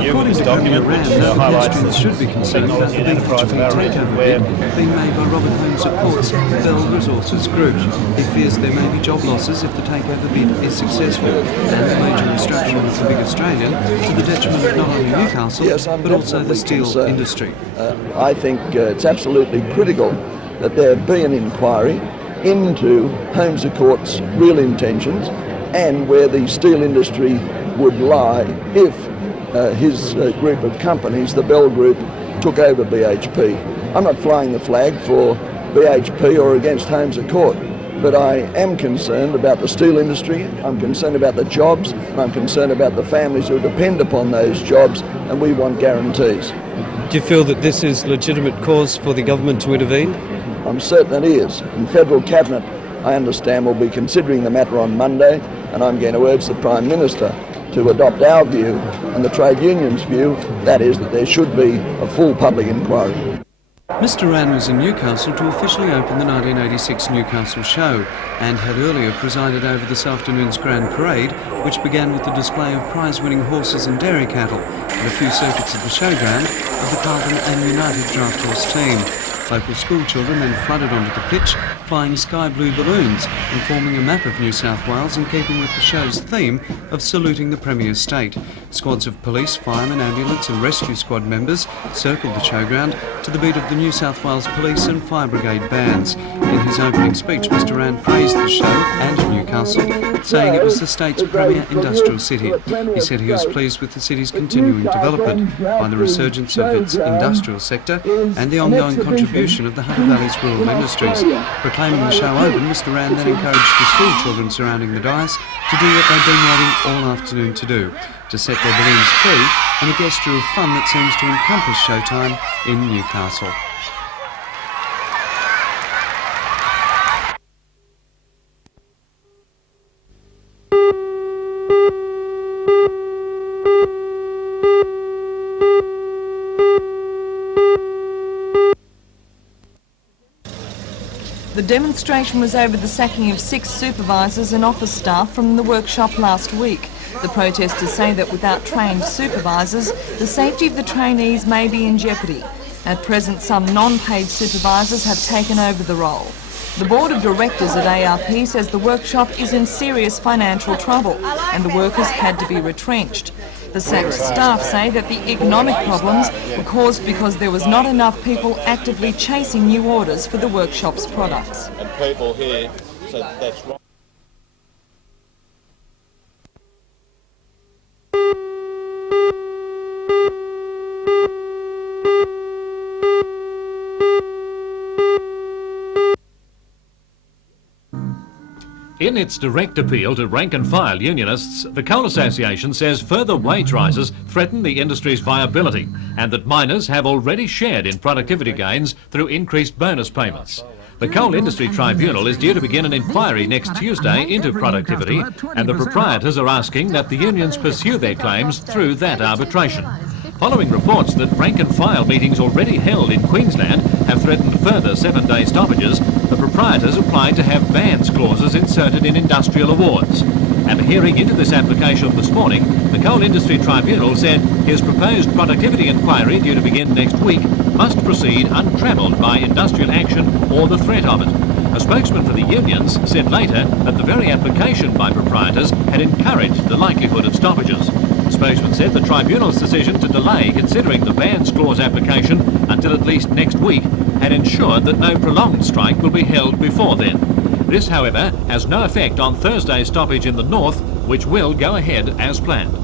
According to Premier Rand, no pedestrians should be concerned about the BHP takeover bid being made by Robert Holmes at Court's Bell Resources Group. He fears there may be job losses if the takeover bid is successful, and a major restructuring of the big Australian to the detriment of not only Newcastle but also the steel industry. I think it's absolutely critical that there be an inquiry into Holmes at Court's real intentions and where the steel industry would lie if his group of companies, the Bell Group, took over BHP. I'm not flying the flag for BHP or against Holmes at Court, but I am concerned about the steel industry, I'm concerned about the jobs, and I'm concerned about the families who depend upon those jobs, and we want guarantees. Do you feel that this is legitimate cause for the government to intervene? I'm certain it is. In Federal Cabinet, I understand, will be considering the matter on Monday, and I'm going to urge the Prime Minister to adopt our view and the trade union's view, that is, that there should be a full public inquiry. Mr Rann was in Newcastle to officially open the 1986 Newcastle Show and had earlier presided over this afternoon's Grand Parade, which began with the display of prize-winning horses and dairy cattle and a few circuits of the showground of the Carlton and United Draft Horse team. Local school children then flooded onto the pitch, flying sky blue balloons and forming a map of New South Wales in keeping with the show's theme of saluting the Premier State. Squads of police, firemen, ambulance and rescue squad members circled the showground to the beat of the New South Wales Police and Fire Brigade bands. In his opening speech, Mr Rand praised the show and Newcastle, saying it was the state's premier industrial city. He said he was pleased with the city's continuing development by the resurgence of its industrial sector and the ongoing contribution of the Hunter Valley's rural industries. Proclaiming the show open, Mr Rand then encouraged the school children surrounding the dais to do what they've been waiting all afternoon to do, to set their balloons free in a gesture of fun that seems to encompass showtime in Newcastle. The demonstration was over the sacking of 6 supervisors and office staff from the workshop last week. The protesters say that without trained supervisors, the safety of the trainees may be in jeopardy. At present, some non-paid supervisors have taken over the role. The board of directors at ARP says the workshop is in serious financial trouble and the workers had to be retrenched. The sacked staff say that the economic problems were caused because there was not enough people actively chasing new orders for the workshop's products. And people here, so that's right. In its direct appeal to rank-and-file unionists, the Coal Association says further wage rises threaten the industry's viability and that miners have already shared in productivity gains through increased bonus payments. The Coal Industry Tribunal is due to begin an inquiry next Tuesday into productivity, and the proprietors are asking that the unions pursue their claims through that arbitration. Following reports that rank-and-file meetings already held in Queensland have threatened further 7-day stoppages, the proprietors applied to have bans clauses inserted in industrial awards. At a hearing into this application this morning, the Coal Industry Tribunal said his proposed productivity inquiry, due to begin next week, must proceed untrammelled by industrial action or the threat of it. A spokesman for the unions said later that the very application by proprietors had encouraged the likelihood of stoppages. The spokesman said the tribunal's decision to delay considering the bans clause application until at least next week had ensured that no prolonged strike will be held before then. This, however, has no effect on Thursday's stoppage in the north, which will go ahead as planned.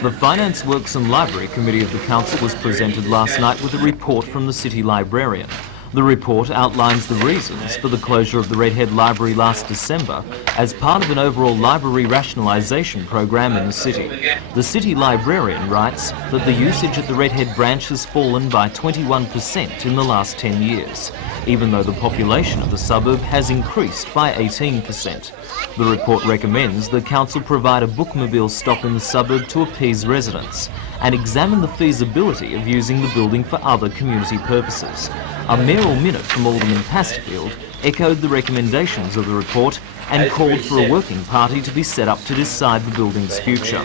The Finance Works and Library Committee of the Council was presented last night with a report from the City Librarian. The report outlines the reasons for the closure of the Redhead Library last December as part of an overall library rationalisation program in the city. The city librarian writes that the usage at the Redhead branch has fallen by 21% in the last 10 years, even though the population of the suburb has increased by 18%. The report recommends the council provide a bookmobile stop in the suburb to appease residents and examine the feasibility of using the building for other community purposes. A mayoral minute from Alderman Pasterfield echoed the recommendations of the report and called for a working party to be set up to decide the building's future.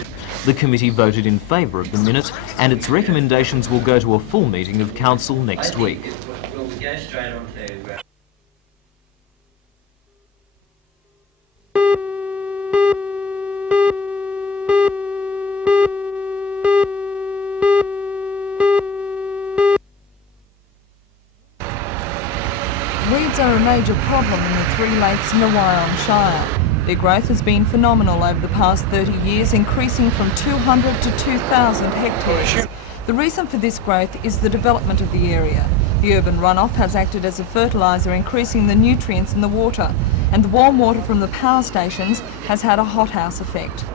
The committee voted in favour of the minute and its recommendations will go to a full meeting of council next week. Weeds are a major problem in the three lakes in the Wyong Shire. Their growth has been phenomenal over the past 30 years, increasing from 200 to 2,000 hectares. The reason for this growth is the development of the area. The urban runoff has acted as a fertiliser, increasing the nutrients in the water, and the warm water from the power stations has had a hothouse effect.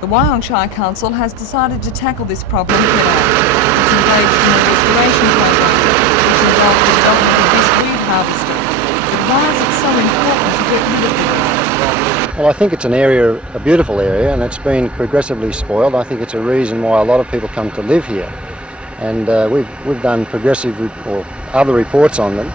The Wyong Shire Council has decided to tackle this problem head-on. It's engaged in a restoration program, which involves the development of this weed harvester. But why is it so important to get rid of the weed? Well, I think it's an area, a beautiful area, and it's been progressively spoiled. I think it's a reason why a lot of people come to live here. And we've done progressive or other reports on them,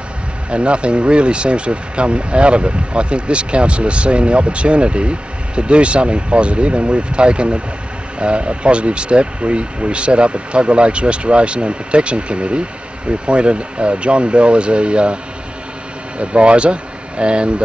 and nothing really seems to have come out of it. I think this council has seen the opportunity to do something positive, and we've taken a positive step. We set up a Tuggerah Lakes Restoration and Protection Committee. We appointed John Bell as a advisor, and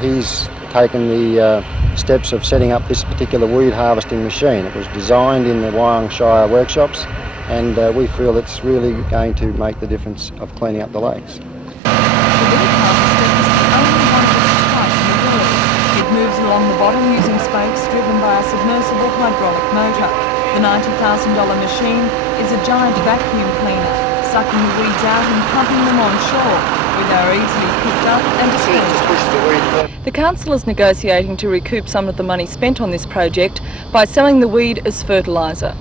he's taken the steps of setting up this particular weed harvesting machine. It was designed in the Wyong Shire workshops, and we feel it's really going to make the difference of cleaning up the lakes. The weed harvester is the only one of its type in the world. It moves along the bottom using spokes driven by a submersible hydraulic motor. The $90,000 machine is a giant vacuum cleaner, sucking the weeds out and pumping them on shore, where they are easily picked up and disposed of. The council is negotiating to recoup some of the money spent on this project by selling the weed as fertiliser.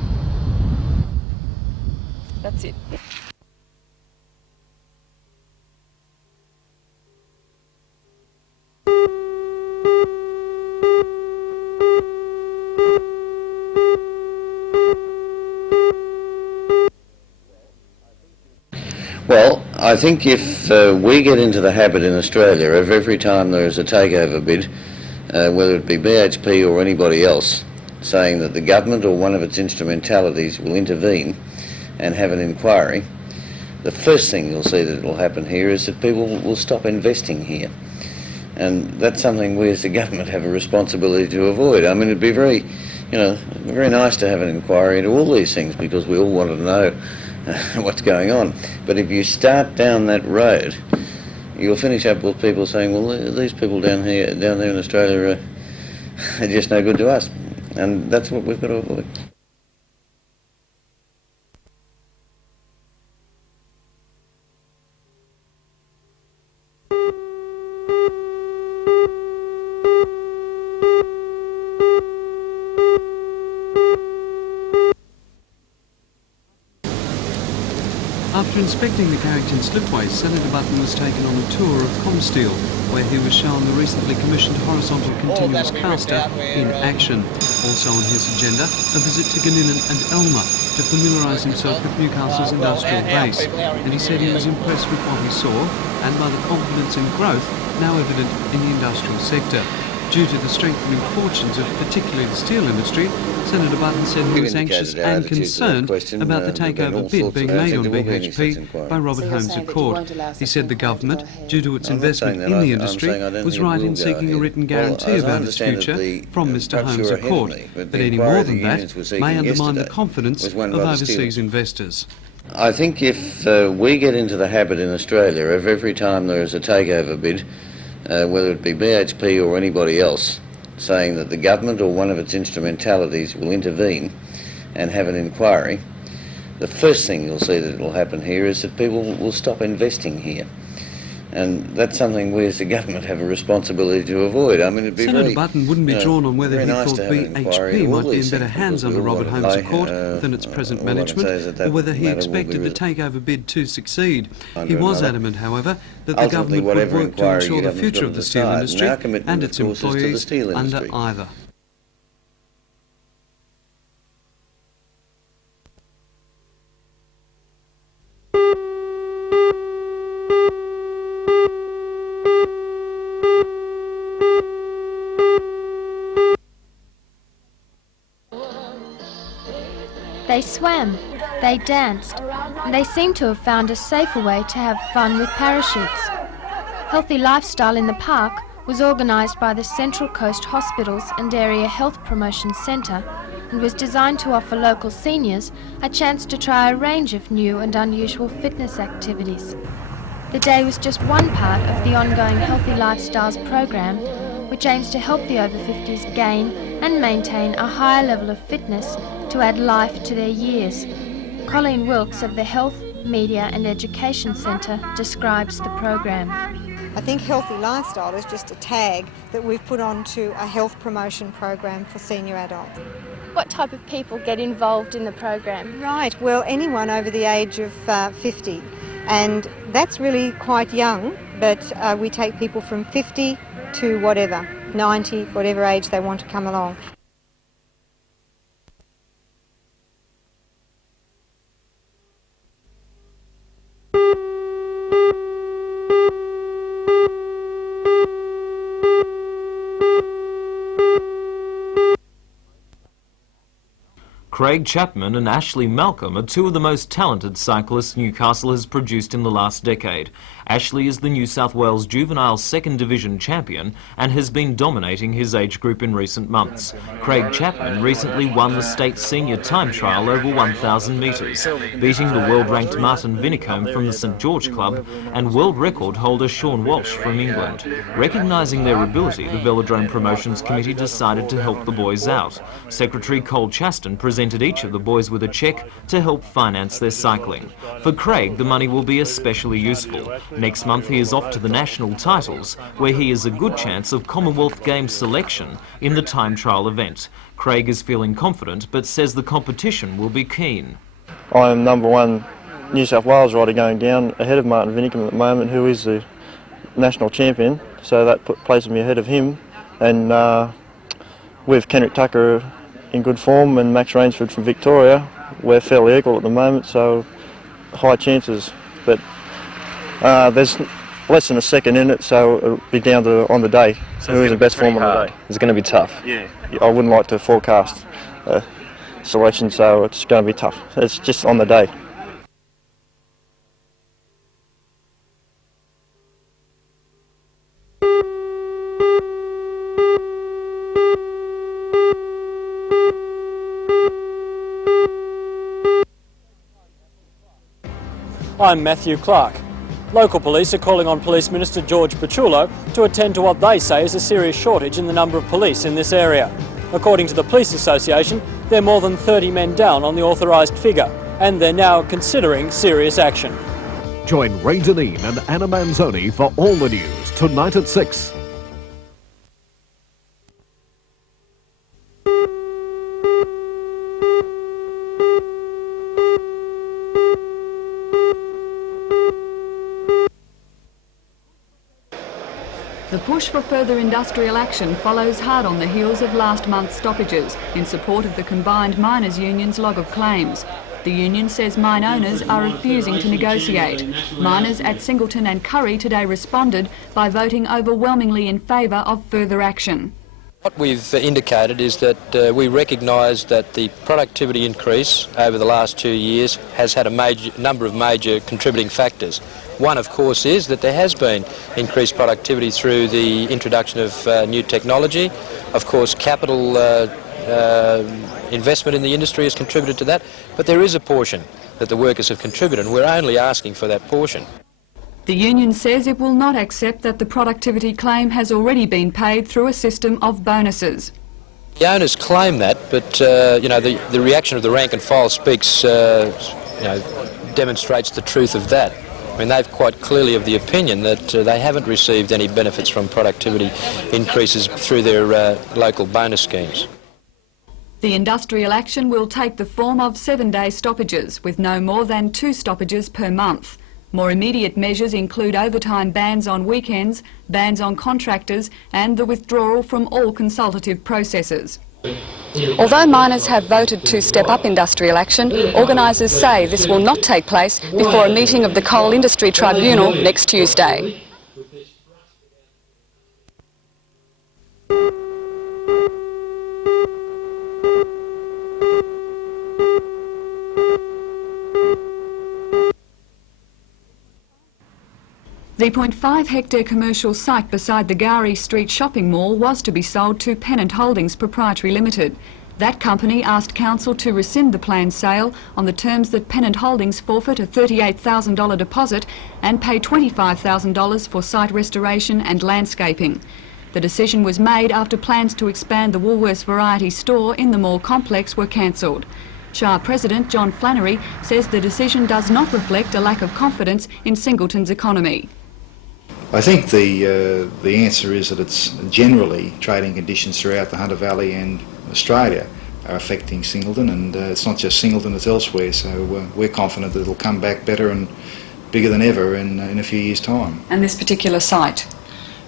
That's it. Well, I think if we get into the habit in Australia of every time there is a takeover bid, whether it be BHP or anybody else, saying that the government or one of its instrumentalities will intervene and have an inquiry, the first thing you'll see that will happen here is that people will stop investing here. And that's something we as the government have a responsibility to avoid. I mean, it'd be very nice to have an inquiry into all these things because we all want to know what's going on. But if you start down that road, you'll finish up with people saying, well, these people down there in Australia are just no good to us. And that's what we've got to avoid. After inspecting the Carrington slipways, Senator Button was taken on a tour of Comsteel, where he was shown the recently commissioned horizontal continuous caster in action. Also on his agenda, a visit to Ganinan and Elmer to familiarise himself with Newcastle's industrial base. And he said he was impressed with what he saw and by the confidence and growth now evident in the industrial sector. Due to the strengthening fortunes of particularly the steel industry, Senator Button said he was anxious and concerned about the takeover bid being made on BHP by Robert Holmes at Court. He said the government, due to its investment in the industry, was right in seeking a written guarantee about its future from Mr Holmes at Court, but any more than that may undermine the confidence of overseas investors. I think if we get into the habit in Australia of every time there is a takeover bid, whether it be BHP or anybody else, saying that the government or one of its instrumentalities will intervene and have an inquiry, the first thing you'll see that will happen here is that people will stop investing here. And that's something we as the government have a responsibility to avoid. I mean, it'd be Senator very, Button wouldn't be drawn on whether he very nice thought to have an inquiry. BHP All might be these in better things, hands because under we all Robert want to Holmes' lay, court than its present all I want to say is management, that or whether he matter will be expected the with takeover bid to succeed. under He was another. adamant, however, that the Ultimately, government would whatever work to inquiry ensure the government's future got of to the steel decide, industry and our commitment, and of its course, is to the employees steel under industry. either. They swam, they danced, and they seemed to have found a safer way to have fun with parachutes. Healthy Lifestyle in the Park was organised by the Central Coast Hospitals and Area Health Promotion Centre and was designed to offer local seniors a chance to try a range of new and unusual fitness activities. The day was just one part of the ongoing Healthy Lifestyles program, which aims to help the over 50s gain and maintain a higher level of fitness to add life to their years. Colleen Wilkes of the Health, Media and Education Centre describes the program. I think Healthy Lifestyle is just a tag that we've put onto a health promotion program for senior adults. What type of people get involved in the program? Right, well, anyone over the age of 50, and that's really quite young, but we take people from 50 to whatever, 90, whatever age they want to come along. Craig Chapman and Ashley Malcolm are two of the most talented cyclists Newcastle has produced in the last decade. Ashley is the New South Wales Juvenile Second Division champion and has been dominating his age group in recent months. Craig Chapman recently won the state senior time trial over 1,000 metres, beating the world-ranked Martin Vinicombe from the St George Club and world record holder Sean Walsh from England. Recognising their ability, the Velodrome Promotions Committee decided to help the boys out. Secretary Cole Chaston presented each of the boys with a cheque to help finance their cycling. For Craig, the money will be especially useful. Next month he is off to the national titles, where he has a good chance of Commonwealth Games selection in the time trial event. Craig is feeling confident, but says the competition will be keen. I am number one New South Wales rider going down ahead of Martin Vinicombe at the moment, who is the national champion, so that places me ahead of him. And with Kendrick Tucker in good form and Max Rainsford from Victoria, we're fairly equal at the moment, so high chances. But there's less than a second in it, so it'll be down to on the day. So who is the best form on the day? It's going to be tough. Yeah, I wouldn't like to forecast selection, so it's going to be tough. It's just on the day. I'm Matthew Clark. Local police are calling on Police Minister George Paciullo to attend to what they say is a serious shortage in the number of police in this area. According to the Police Association, they're more than 30 men down on the authorised figure, and they're now considering serious action. Join Ray Deneen and Anna Manzoni for all the news tonight at 6. The push for further industrial action follows hard on the heels of last month's stoppages in support of the combined miners' union's log of claims. The union says mine owners are refusing to negotiate. Miners at Singleton and Curry today responded by voting overwhelmingly in favour of further action. What we've indicated is that we recognise that the productivity increase over the last 2 years has had a number of major contributing factors. One, of course, is that there has been increased productivity through the introduction of new technology. Of course, capital investment in the industry has contributed to that, but there is a portion that the workers have contributed, and we're only asking for that portion. The union says it will not accept that the productivity claim has already been paid through a system of bonuses. The owners claim that, but the reaction of the rank and file speaks, demonstrates the truth of that. I mean, they've quite clearly of the opinion that they haven't received any benefits from productivity increases through their local bonus schemes. The industrial action will take the form of 7-day stoppages, with no more than 2 stoppages per month. More immediate measures include overtime bans on weekends, bans on contractors, and the withdrawal from all consultative processes. Although miners have voted to step up industrial action, organisers say this will not take place before a meeting of the Coal Industry Tribunal next Tuesday. The 0.5-hectare commercial site beside the Gowrie Street shopping mall was to be sold to Pennant Holdings Proprietary Limited. That company asked council to rescind the planned sale on the terms that Pennant Holdings forfeit a $38,000 deposit and pay $25,000 for site restoration and landscaping. The decision was made after plans to expand the Woolworths Variety store in the mall complex were cancelled. Shire President John Flannery says the decision does not reflect a lack of confidence in Singleton's economy. I think the answer is that it's generally trading conditions throughout the Hunter Valley and Australia are affecting Singleton, and it's not just Singleton, it's elsewhere, so we're confident that it'll come back better and bigger than ever in a few years' time. And this particular site?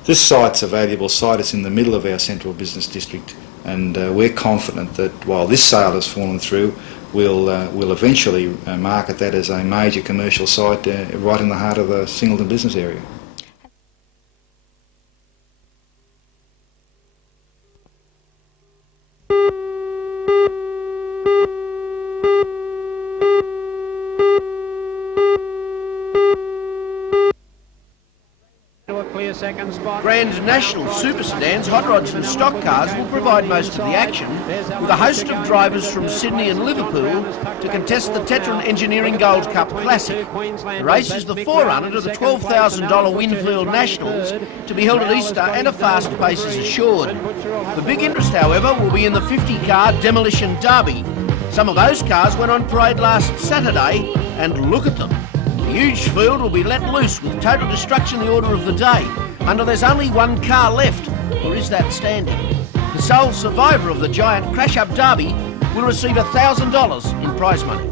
This site's a valuable site. It's in the middle of our central business district, and we're confident that while this sale has fallen through, we'll eventually market that as a major commercial site right in the heart of the Singleton business area. Grand National Super Sedans, hot rods and stock cars will provide most of the action, with a host of drivers from Sydney and Liverpool to contest the Tetron Engineering Gold Cup Classic. The race is the forerunner to the $12,000 Winfield Nationals to be held at Easter, and a fast pace is assured. The big interest, however, will be in the 50-car Demolition Derby. Some of those cars went on parade last Saturday, and look at them. The huge field will be let loose, with total destruction the order of the day. Until there's only one car left, or is that standing? The sole survivor of the giant crash-up derby will receive $1,000 in prize money.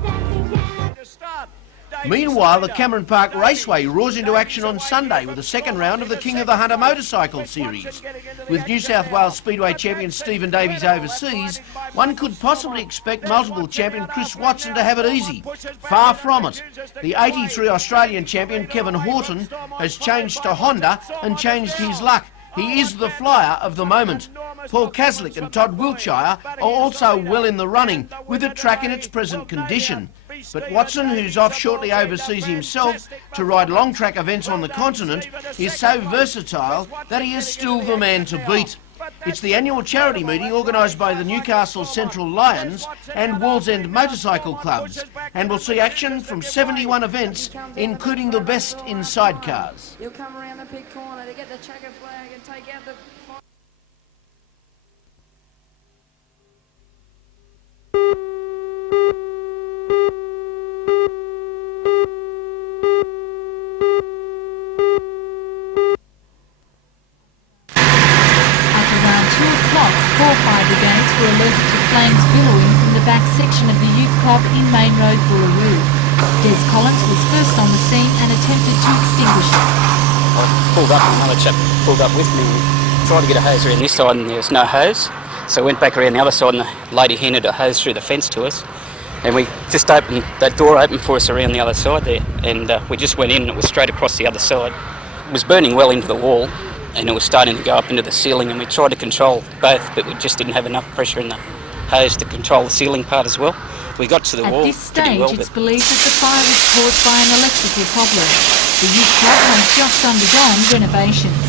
Meanwhile, the Cameron Park Raceway roars into action on Sunday with the second round of the King of the Hunter Motorcycle Series. With New South Wales Speedway champion Stephen Davies overseas, one could possibly expect multiple champion Chris Watson to have it easy. Far from it. The 83 Australian champion Kevin Horton has changed to Honda and changed his luck. He is the flyer of the moment. Paul Kaslik and Todd Wiltshire are also well in the running, with the track in its present condition. But Watson, who's off shortly overseas himself to ride long track events on the continent, is so versatile that he is still the man to beat. It's the annual charity meeting organised by the Newcastle Central Lions and Wallsend Motorcycle Clubs, and will see action from 71 events, including the best in sidecars. You'll come around the big corner to get the checker flag and take out the... Four fire brigades were alerted to flames billowing from the back section of the youth club in Main Road, Boolaroo. Des Collins was first on the scene and attempted to extinguish it. I pulled up and another chap pulled up with me. We tried to get a hose around this side and there was no hose. So I went back around the other side and the lady handed a hose through the fence to us. And we just opened, that door opened for us around the other side there. And we just went in and it was straight across the other side. It was burning well into the wall, and it was starting to go up into the ceiling, and we tried to control both, but we just didn't have enough pressure in the hose to control the ceiling part as well. We got to the wall. At this stage, it's believed that the fire is caused by an electrical problem. The youth club has just undergone renovations.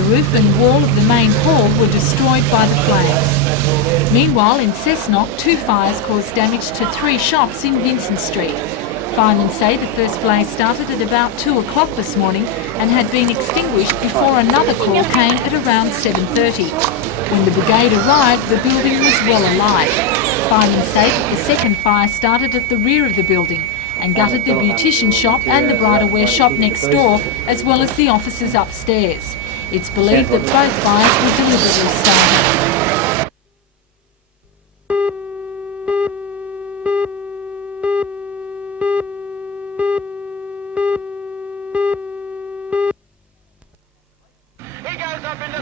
The roof and wall of the main hall were destroyed by the flames. Meanwhile, in Cessnock, 2 fires caused damage to 3 shops in Vincent Street. Firemen say the first blaze started at about 2 o'clock this morning and had been extinguished before another call came at around 7:30. When the brigade arrived, the building was well alight. Firemen say that the second fire started at the rear of the building and gutted the beautician shop and the bridal wear shop next door, as well as the offices upstairs. It's believed that both fires were deliberately started.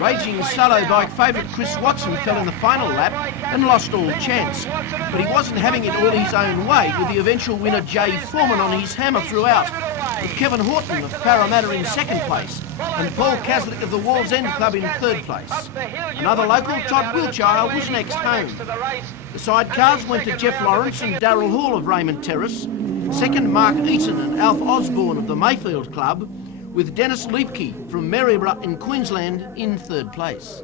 Raging solo bike favourite Chris Watson fell in the final lap and lost all chance. But he wasn't having it all his own way, with the eventual winner Jay Foreman on his hammer throughout, with Kevin Horton of Parramatta in second place and Paul Caslick of the Walls End Club in third place. Another local, Todd Wiltshire, was next home. The sidecars went to Jeff Lawrence and Darryl Hall of Raymond Terrace, second Mark Eaton and Alf Osborne of the Mayfield Club, with Dennis Leipke from Maryborough in Queensland in third place.